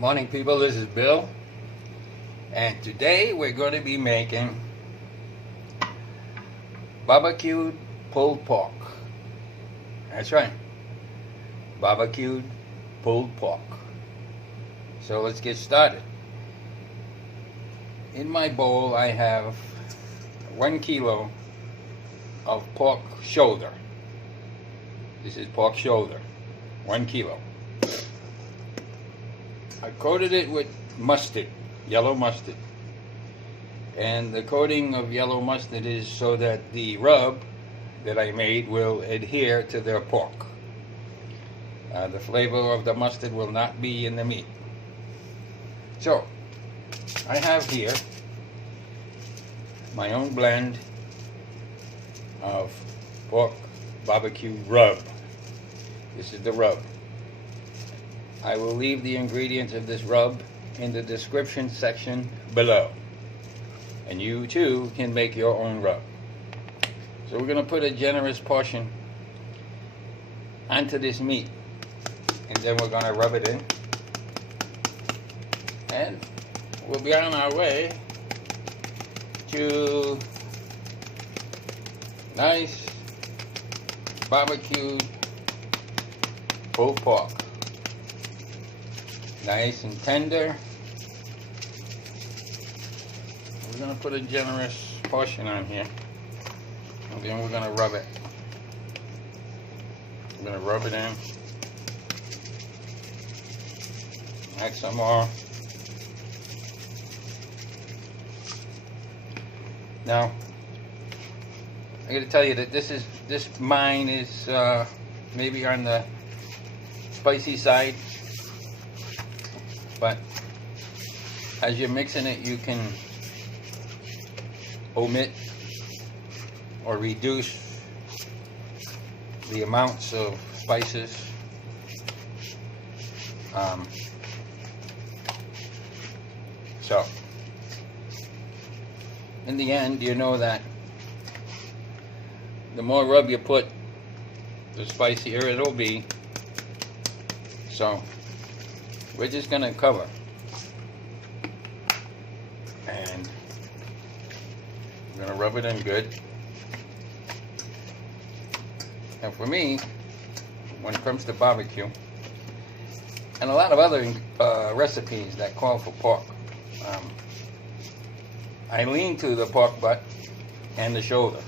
Morning people, this is Bill, and today we're going to be making barbecued pulled pork. That's right, barbecued pulled pork. So let's get started. In my bowl I have 1 kilo of pork shoulder. This is pork shoulder, 1 kilo. I coated it with mustard, yellow mustard. And the coating of yellow mustard is so that the rub that I made will adhere to the pork. The flavor of the mustard will not be in the meat. So, I have here my own blend of pork barbecue rub. This is the rub. I will leave the ingredients of this rub in the description section below. And you too can make your own rub. So we're going to put a generous portion onto this meat. And then we're going to rub it in. And we'll be on our way to nice barbecued pulled pork. Nice and tender. We're going to put a generous portion on here. And then we're going to rub it. We're going to rub it in. Add some more. Now, I got to tell you that this mine is maybe on the spicy side. But as you're mixing it, you can omit or reduce the amounts of spices. So, in the end, you know that the more rub you put, the spicier it'll be. So, we're just going to cover, and we're going to rub it in good. And for me, when it comes to barbecue, and a lot of other recipes that call for pork, I lean to the pork butt and the shoulder.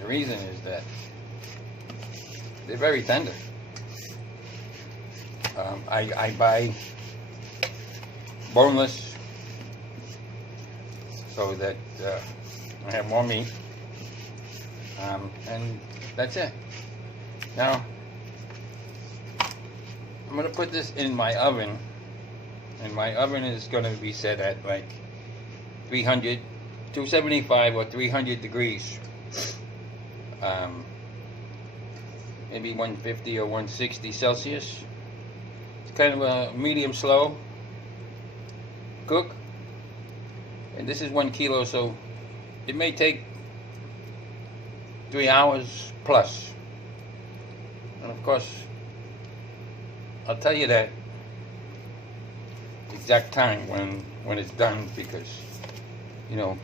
The reason is that they're very tender. I buy boneless so that I have more meat, and that's it. Now I'm going to put this in my oven, and my oven is going to be set at like 275 or 300 degrees, maybe 150 or 160 Celsius. Kind of a medium slow cook, and this is 1 kilo, so it may take 3 hours plus. And of course, I'll tell you that exact time when it's done, because you know,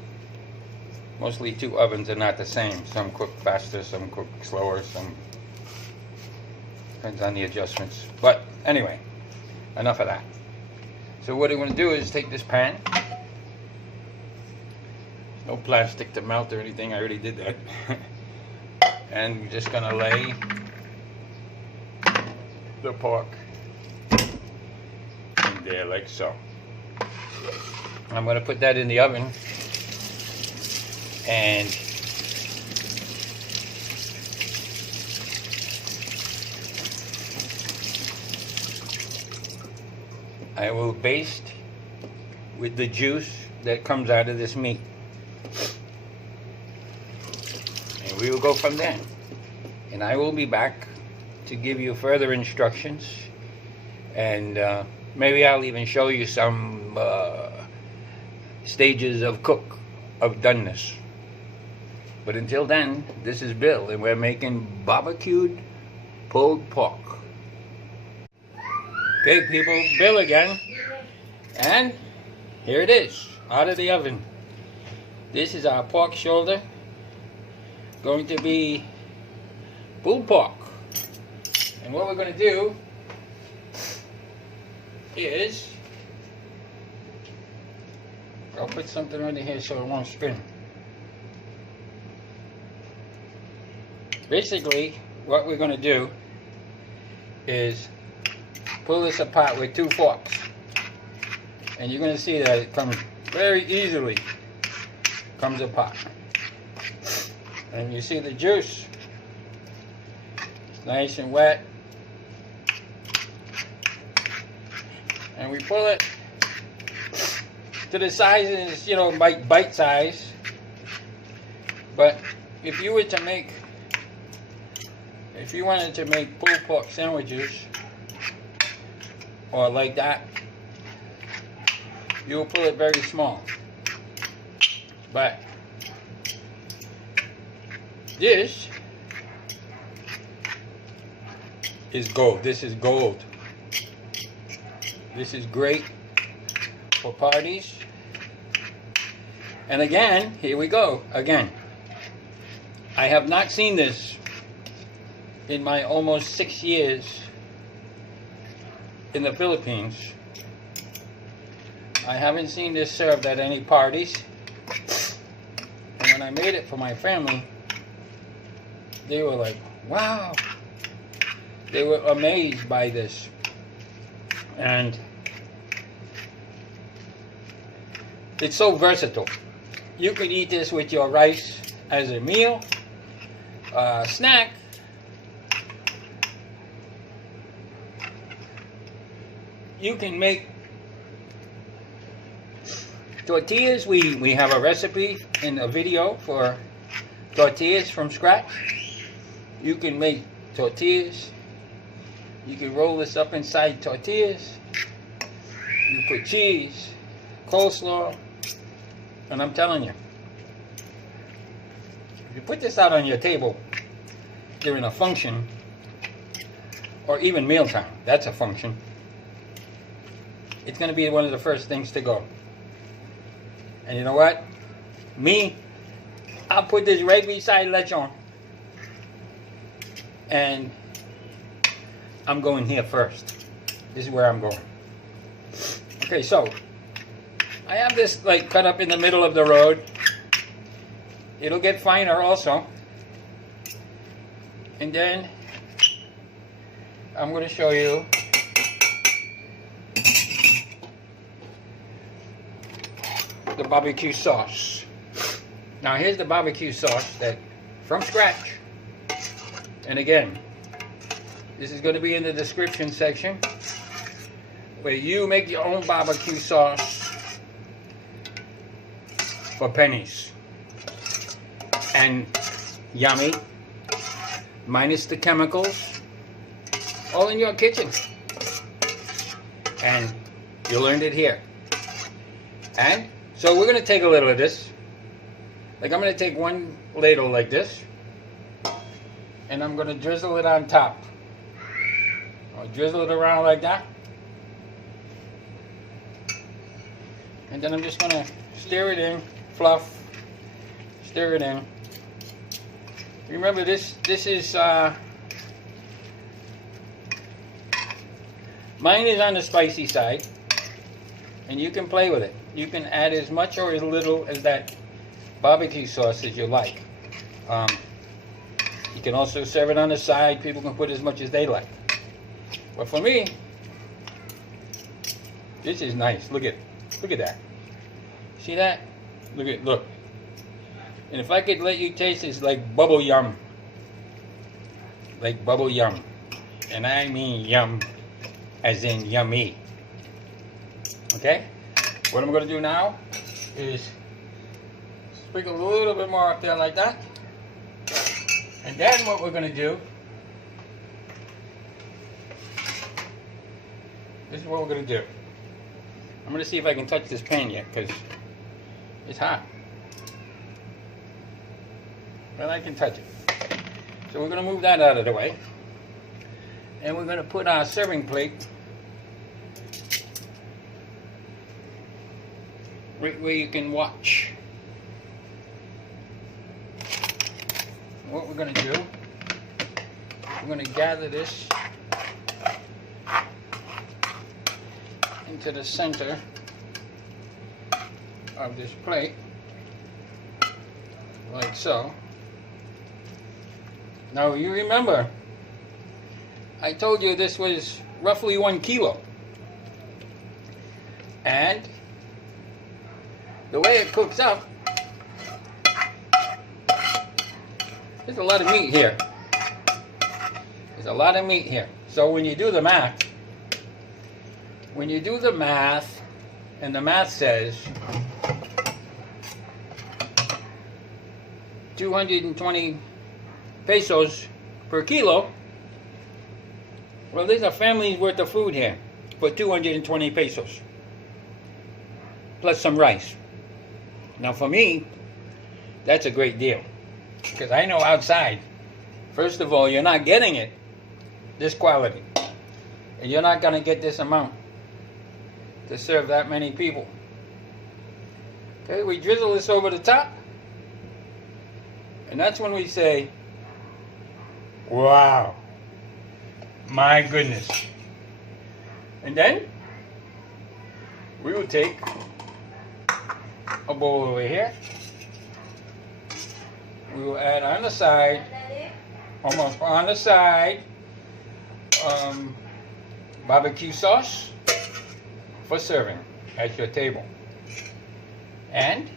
mostly 2 ovens are not the same. Some cook faster, some cook slower, some depends on the adjustments. But anyway, enough of that. So what I'm going to do is take this pan. No plastic to melt or anything, I already did that. And we're just going to lay the pork in there like so. I'm going to put that in the oven, and I will baste with the juice that comes out of this meat. And we will go from there. And I will be back to give you further instructions. And maybe I'll even show you some stages of doneness. But until then, this is Bill, and we're making barbecued pulled pork. Okay, people, Bill again. And here it is, out of the oven. This is our pork shoulder. Going to be pulled pork. And what we're going to do is, I'll put something under here so it won't spin. Basically, what we're going to do is pull this apart with 2 forks. And you're going to see that it comes very easily, comes apart. And you see the juice, it's nice and wet. And we pull it to the sizes, you know, bite size. But if you were to make, if you wanted to make pulled pork sandwiches, or like that, you'll pull it very small. But this is gold. This is gold. This is great for parties. And again, here we go. Again, I have not seen this in my almost 6 years in the Philippines. I haven't seen this served at any parties. And when I made it for my family, they were like, wow. They were amazed by this. And it's so versatile. You could eat this with your rice as a meal, snack. You can make tortillas. We have a recipe in a video for tortillas from scratch. You can make tortillas. You can roll this up inside tortillas. You put cheese, coleslaw, and I'm telling you, if you put this out on your table during a function, or even mealtime, that's a function, it's going to be one of the first things to go. And you know what? Me, I'll put this right beside lechon. And I'm going here first. This is where I'm going. Okay, so I have this like cut up in the middle of the road. It'll get finer also. And then I'm going to show you the barbecue sauce. Now here's the barbecue sauce that from scratch. And again, this is going to be in the description section where you make your own barbecue sauce for pennies. And yummy, minus the chemicals, all in your kitchen. And you learned it here. And so we're going to take a little of this. Like I'm going to take one ladle like this. And I'm going to drizzle it on top. I'll drizzle it around like that. And then I'm just going to stir it in, fluff, stir it in. Remember this is, mine is on the spicy side. And you can play with it. You can add as much or as little as that barbecue sauce as you like. You can also serve it on the side. People can put as much as they like. But for me, this is nice. Look at that. See that? Look. And if I could let you taste this, like bubble yum. Like bubble yum. And I mean yum as in yummy. Okay? What I'm going to do now is sprinkle a little bit more up there like that. And then what we're going to do, this is what we're going to do. I'm going to see if I can touch this pan yet, because it's hot. Well, I can touch it. So we're going to move that out of the way. And we're going to put our serving plate right where you can watch. What we're going to do, we're going to gather this into the center of this plate, like so. Now you remember, I told you this was roughly 1 kilo. And the way it cooks up, there's a lot of meat here. There's a lot of meat here. So when you do the math, and the math says 220 pesos per kilo, well, there's a family's worth of food here for 220 pesos. Plus some rice. Now for me, that's a great deal. Because I know outside, first of all, you're not getting it this quality. And you're not going to get this amount to serve that many people. Okay, we drizzle this over the top. And that's when we say, wow, my goodness. And then we will take a bowl over here. We will add on the side, almost on the side, barbecue sauce for serving at your table. And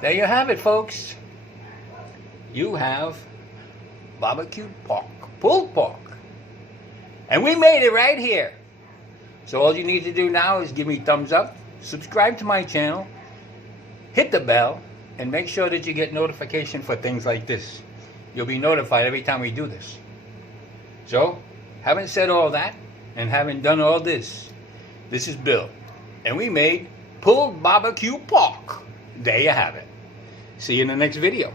there you have it, folks. You have barbecue pork, pulled pork. And we made it right here. So all you need to do now is give me a thumbs up, subscribe to my channel, hit the bell, and make sure that you get notification for things like this. You'll be notified every time we do this. So, having said all that, and having done all this, this is Bill. And we made pulled barbecue pork. There you have it. See you in the next video.